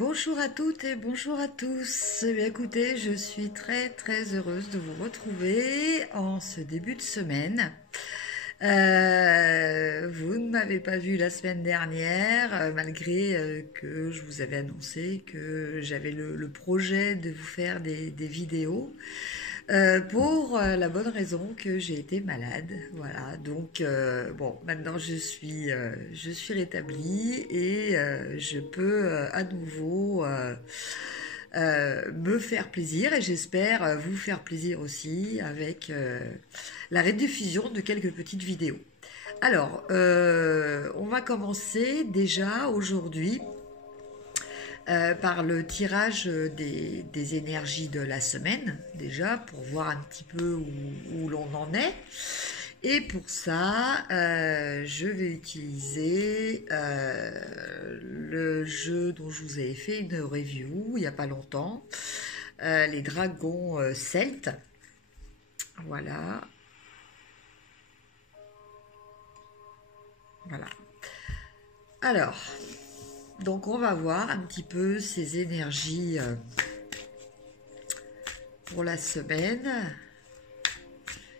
Bonjour à toutes et bonjour à tous. Eh bien, écoutez, je suis très heureuse de vous retrouver en ce début de semaine. Vous ne m'avez pas vu la semaine dernière, malgré que je vous avais annoncé que j'avais le projet de vous faire des vidéos. Pour la bonne raison que j'ai été malade, voilà. Donc bon, maintenant je suis rétablie et je peux à nouveau me faire plaisir et j'espère vous faire plaisir aussi avec la rediffusion de quelques petites vidéos. Alors, on va commencer déjà aujourd'hui par le tirage des énergies de la semaine, déjà, pour voir un petit peu où l'on en est. Et pour ça, je vais utiliser le jeu dont je vous avais fait une review il n'y a pas longtemps, les dragons celtes. Voilà. Voilà. Alors, donc on va voir un petit peu ces énergies pour la semaine.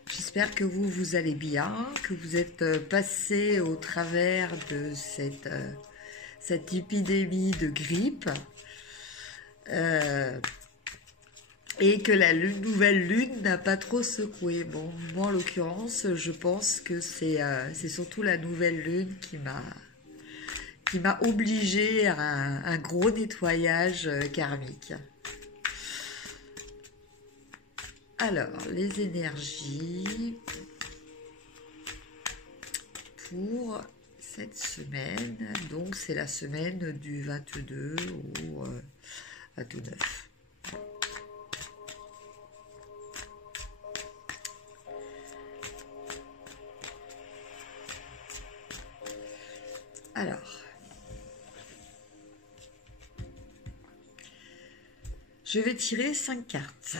J'espère que vous allez bien, que vous êtes passé au travers de cette épidémie de grippe et que la nouvelle lune n'a pas trop secoué. Bon, moi en l'occurrence, je pense que c'est surtout la nouvelle lune qui m'a obligée à un gros nettoyage karmique. Alors, les énergies pour cette semaine, donc c'est la semaine du 22 au 29. Alors, je vais tirer 5 cartes.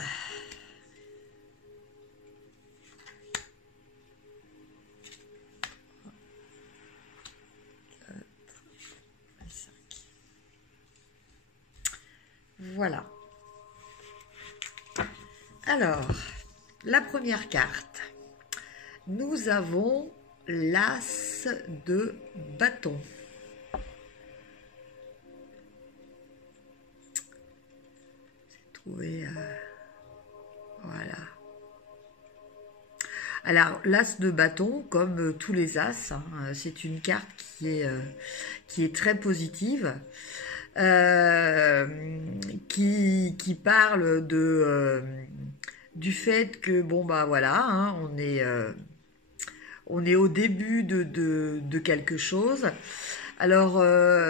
Voilà. Alors, la première carte. Nous avons l'As de bâton. J'ai trouvé... voilà. Alors, l'As de bâton, comme tous les As, hein, c'est une carte qui est très positive. Qui parle du fait que bon bah voilà, hein, on est au début de quelque chose. Alors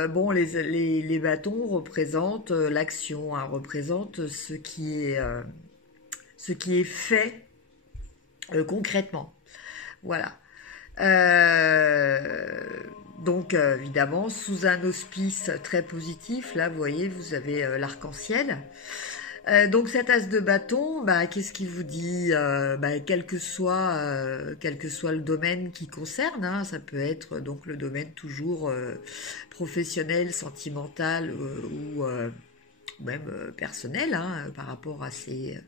bon, les bâtons représentent l'action, hein, représentent ce qui est fait concrètement. Voilà. Donc évidemment sous un auspice très positif, là vous voyez vous avez l'arc-en-ciel. Donc cet as de bâton, bah, qu'est-ce qu'il vous dit, bah, quel que soit le domaine qui concerne, hein, ça peut être donc le domaine toujours professionnel, sentimental ou même personnel, hein, par rapport à ces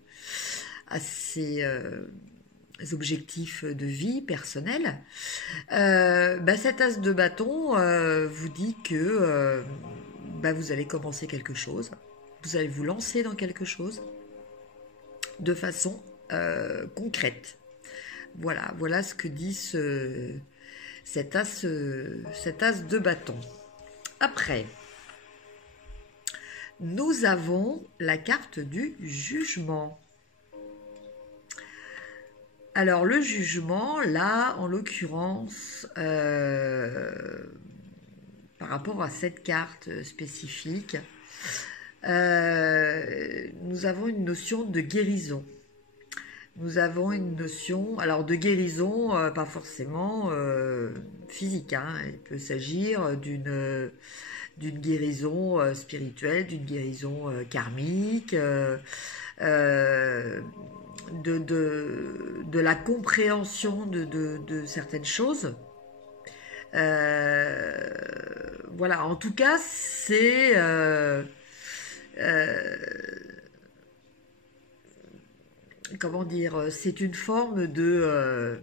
objectifs de vie personnels. Bah, cet as de bâton vous dit que bah, vous allez commencer quelque chose, vous allez vous lancer dans quelque chose de façon concrète. Voilà ce que dit cet as de bâton. Après, nous avons la carte du jugement. Alors le jugement, là, en l'occurrence, par rapport à cette carte spécifique, nous avons une notion de guérison. Nous avons une notion, alors de guérison, pas forcément physique, hein, il peut s'agir d'une guérison spirituelle, d'une guérison karmique, de la compréhension de certaines choses. Voilà, en tout cas, c'est euh, comment dire, c'est une forme de...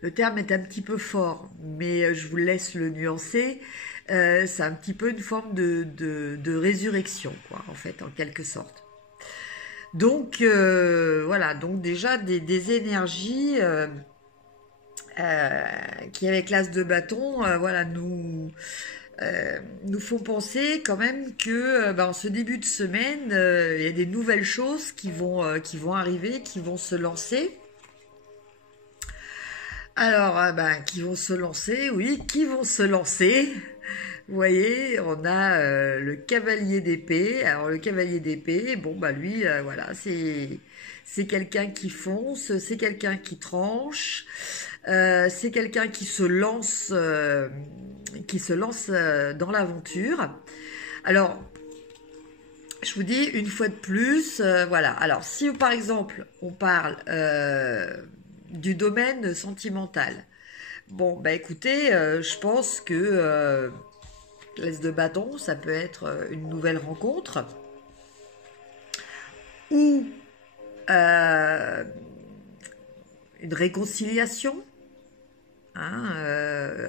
le terme est un petit peu fort, mais je vous laisse le nuancer. C'est un petit peu une forme de résurrection, quoi, en fait, en quelque sorte. Donc, voilà, donc déjà des énergies qui, avec l'as de bâton, voilà, nous font penser quand même que en ce début de semaine, il y a des nouvelles choses qui vont arriver, qui vont se lancer. Alors, qui vont se lancer, oui, qui vont se lancer. Vous voyez, on a le cavalier d'épée. Alors, le cavalier d'épée, bon, lui, voilà, c'est quelqu'un qui fonce, c'est quelqu'un qui tranche, c'est quelqu'un qui se lance dans l'aventure. Alors, je vous dis une fois de plus, voilà. Alors, si par exemple on parle du domaine sentimental, bon, écoutez, je pense que l'as de bâton, ça peut être une nouvelle rencontre ou euh, une réconciliation, hein,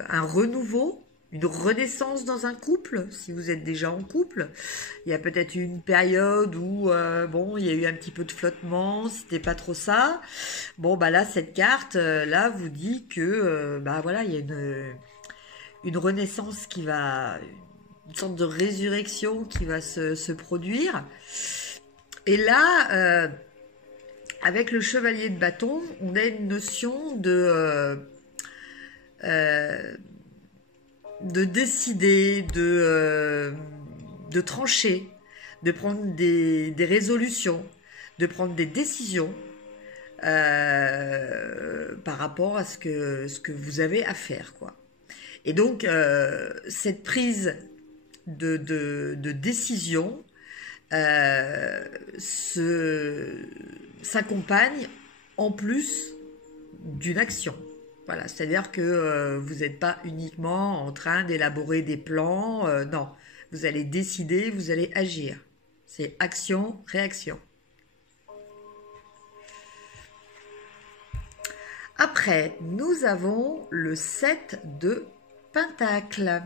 un renouveau, une renaissance dans un couple, si vous êtes déjà en couple. Il y a peut-être eu une période où, il y a eu un petit peu de flottement, c'était pas trop ça. Bon, là, cette carte, là, vous dit que, voilà, il y a une renaissance qui va, une sorte de résurrection qui va se produire. Et là, avec le chevalier de bâton, on a une notion de décider, de trancher, de prendre des résolutions, de prendre des décisions par rapport à ce que vous avez à faire, quoi. Et donc, cette prise de décision s'accompagne en plus d'une action. Voilà, c'est-à-dire que vous n'êtes pas uniquement en train d'élaborer des plans, non, vous allez décider, vous allez agir. C'est action, réaction. Après, nous avons le 7 de Pentacle.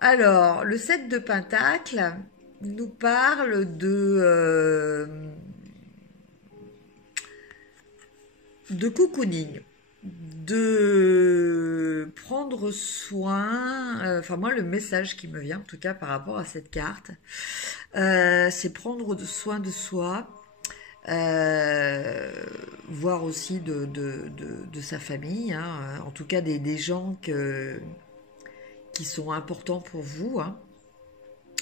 Alors, le 7 de Pentacle nous parle de cocooning, de prendre soin, moi le message qui me vient en tout cas par rapport à cette carte, c'est prendre soin de soi, voire aussi de sa famille, hein, en tout cas des gens qui sont importants pour vous, hein,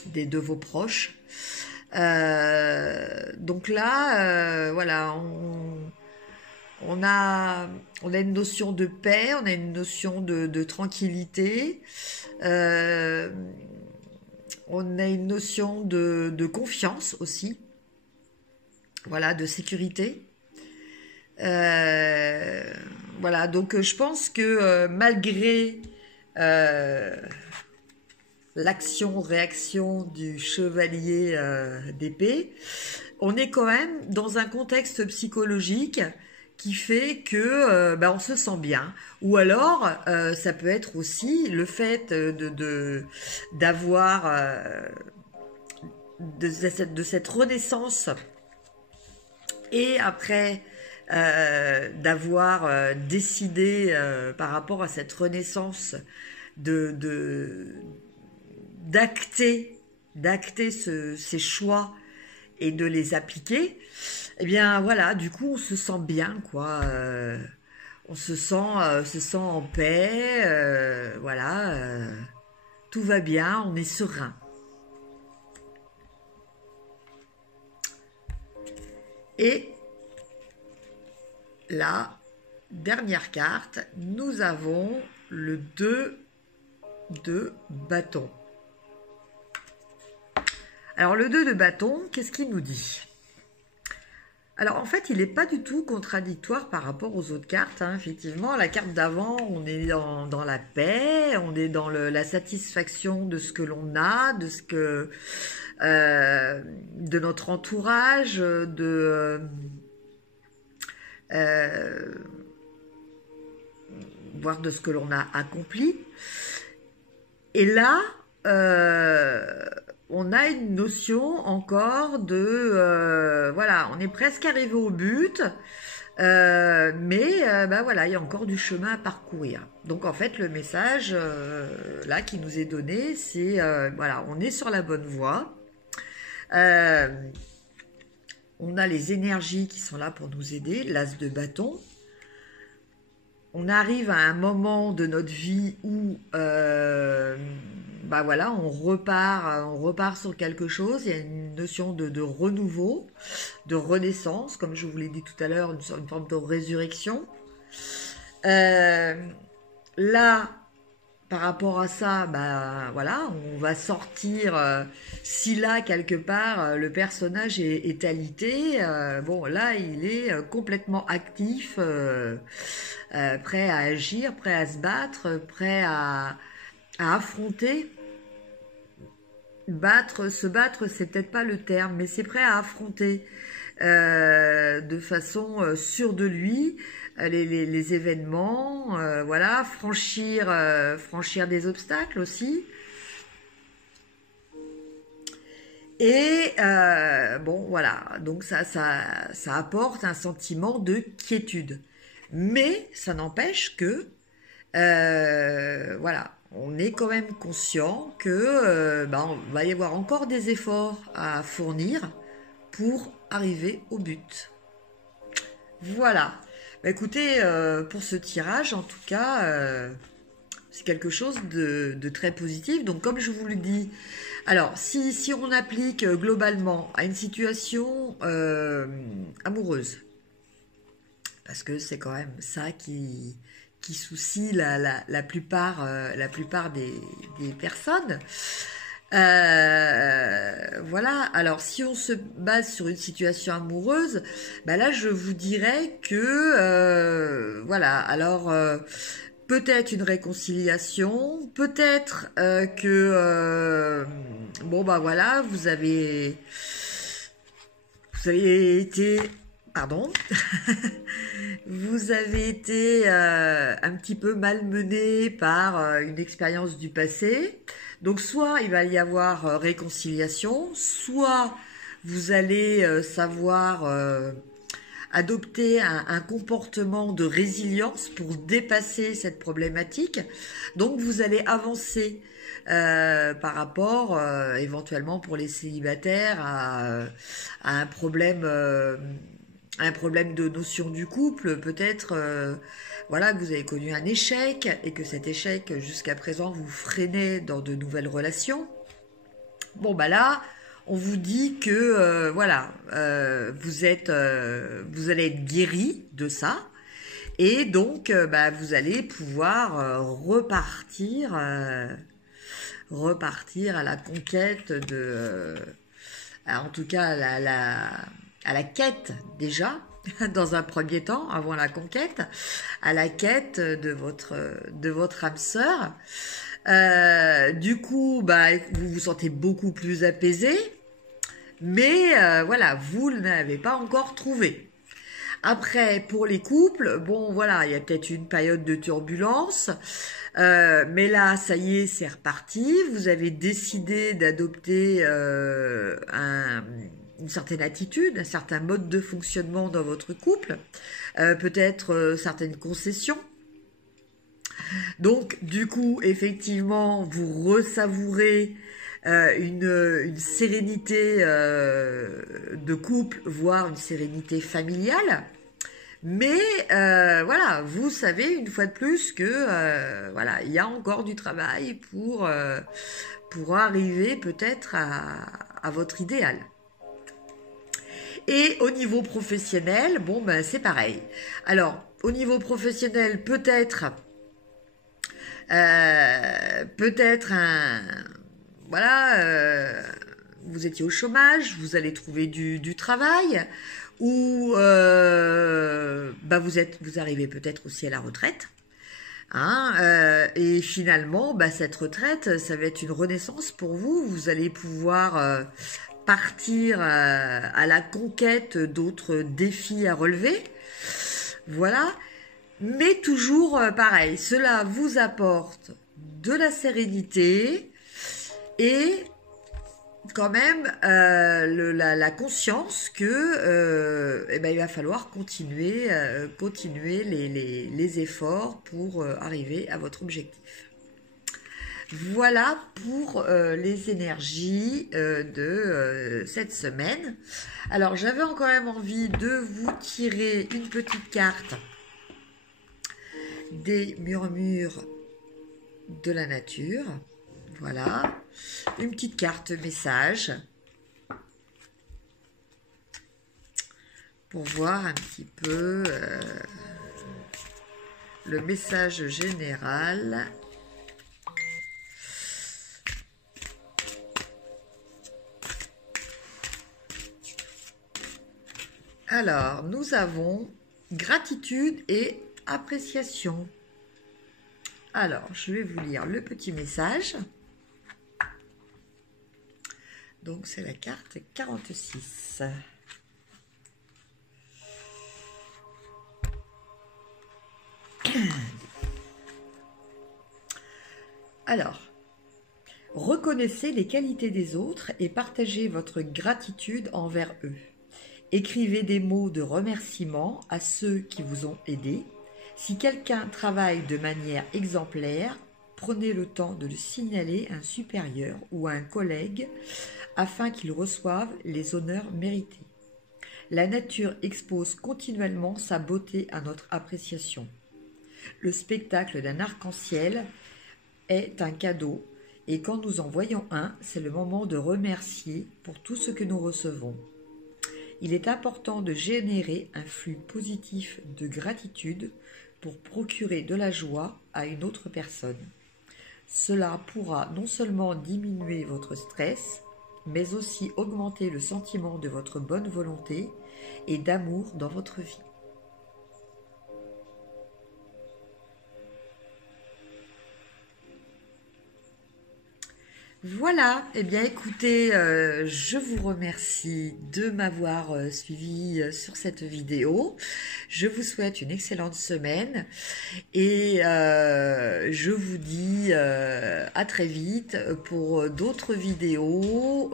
de vos proches. Donc là, voilà, on a une notion de paix, on a une notion de tranquillité, on a une notion de confiance aussi, voilà, de sécurité. Voilà, donc je pense que malgré l'action-réaction du chevalier d'épée, on est quand même dans un contexte psychologique qui fait que on se sent bien. Ou alors, ça peut être aussi le fait d'avoir de cette renaissance et après d'avoir décidé par rapport à cette renaissance d'acter ces choix et de les appliquer, eh bien voilà, du coup on se sent bien, quoi. On se sent en paix, voilà, tout va bien, on est serein. Et la dernière carte, nous avons le 2 de bâton. Alors le 2 de bâton, qu'est-ce qu'il nous dit? Alors en fait, il n'est pas du tout contradictoire par rapport aux autres cartes, hein. Effectivement, la carte d'avant, on est dans la paix, on est dans la satisfaction de ce que l'on a, de notre entourage, euh, voire de ce que l'on a accompli. Et là, euh, on a une notion encore voilà, on est presque arrivé au but, mais bah voilà, il y a encore du chemin à parcourir. Donc en fait, le message là qui nous est donné, c'est voilà, on est sur la bonne voie. Euh, on a les énergies qui sont là pour nous aider, l'as de bâton. On arrive à un moment de notre vie où bah voilà, on repart sur quelque chose. Il y a une notion de renouveau, de renaissance, comme je vous l'ai dit tout à l'heure, une forme de résurrection. Euh, Là, par rapport à ça, bah voilà, on va sortir. Si là quelque part le personnage est alité, bon là il est complètement actif, prêt à agir, prêt à se battre, prêt à affronter. Se battre, c'est peut-être pas le terme, mais c'est prêt à affronter de façon sûre de lui les événements, voilà, franchir des obstacles aussi. Et bon, voilà, donc ça apporte un sentiment de quiétude. Mais ça n'empêche que, voilà, on est quand même conscient que bah, on va y avoir encore des efforts à fournir pour arriver au but. Voilà. Bah, écoutez, pour ce tirage, en tout cas, c'est quelque chose de très positif. Donc, comme je vous le dis, alors, si on applique globalement à une situation amoureuse, parce que c'est quand même ça qui soucie la plupart des personnes. Voilà, alors si on se base sur une situation amoureuse, bah là je vous dirais que voilà, alors peut-être une réconciliation, peut-être que bon bah voilà, vous avez été, pardon, vous avez été un petit peu malmené par une expérience du passé. Donc soit il va y avoir réconciliation, soit vous allez savoir adopter un comportement de résilience pour dépasser cette problématique. Donc vous allez avancer par rapport éventuellement pour les célibataires à un problème de notion du couple, peut-être voilà que vous avez connu un échec et que cet échec jusqu'à présent vous freinait dans de nouvelles relations. Bon bah là, on vous dit que voilà, vous allez être guéri de ça et donc bah, vous allez pouvoir repartir à la conquête en tout cas à la quête déjà, dans un premier temps, avant la conquête, à la quête de votre âme sœur. Du coup, bah, vous vous sentez beaucoup plus apaisé, mais voilà, vous ne l'avez pas encore trouvé. Après, pour les couples, bon voilà, il y a peut-être une période de turbulence, mais là, ça y est, c'est reparti. Vous avez décidé d'adopter une certaine attitude, un certain mode de fonctionnement dans votre couple, peut-être certaines concessions. Donc, du coup, effectivement, vous ressavourez une sérénité de couple, voire une sérénité familiale. Mais voilà, vous savez une fois de plus que voilà, il y a encore du travail pour arriver peut-être à votre idéal. Et au niveau professionnel, bon ben c'est pareil. Alors au niveau professionnel, peut-être un voilà, vous étiez au chômage, vous allez trouver du travail, ou bah vous arrivez peut-être aussi à la retraite. Hein, et finalement, bah, cette retraite, ça va être une renaissance pour vous. Vous allez pouvoir partir à la conquête d'autres défis à relever. Voilà. Mais toujours pareil, cela vous apporte de la sérénité et quand même la conscience que eh ben, il va falloir continuer les efforts pour arriver à votre objectif. Voilà pour les énergies de cette semaine. Alors j'avais encore même envie de vous tirer une petite carte des murmures de la nature. Voilà, une petite carte message pour voir un petit peu le message général. Alors, nous avons gratitude et appréciation. Alors, je vais vous lire le petit message. Donc, c'est la carte 46. Alors, reconnaissez les qualités des autres et partagez votre gratitude envers eux. Écrivez des mots de remerciement à ceux qui vous ont aidé. Si quelqu'un travaille de manière exemplaire, prenez le temps de le signaler à un supérieur ou à un collègue afin qu'il reçoive les honneurs mérités. La nature expose continuellement sa beauté à notre appréciation. Le spectacle d'un arc-en-ciel est un cadeau et quand nous en voyons un, c'est le moment de remercier pour tout ce que nous recevons. Il est important de générer un flux positif de gratitude pour procurer de la joie à une autre personne. Cela pourra non seulement diminuer votre stress, mais aussi augmenter le sentiment de votre bonne volonté et d'amour dans votre vie. Voilà, eh bien écoutez, je vous remercie de m'avoir suivi sur cette vidéo. Je vous souhaite une excellente semaine et je vous dis à très vite pour d'autres vidéos.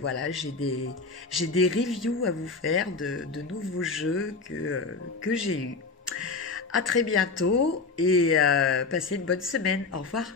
Voilà, j'ai des reviews à vous faire de nouveaux jeux que j'ai eus. À très bientôt et passez une bonne semaine. Au revoir.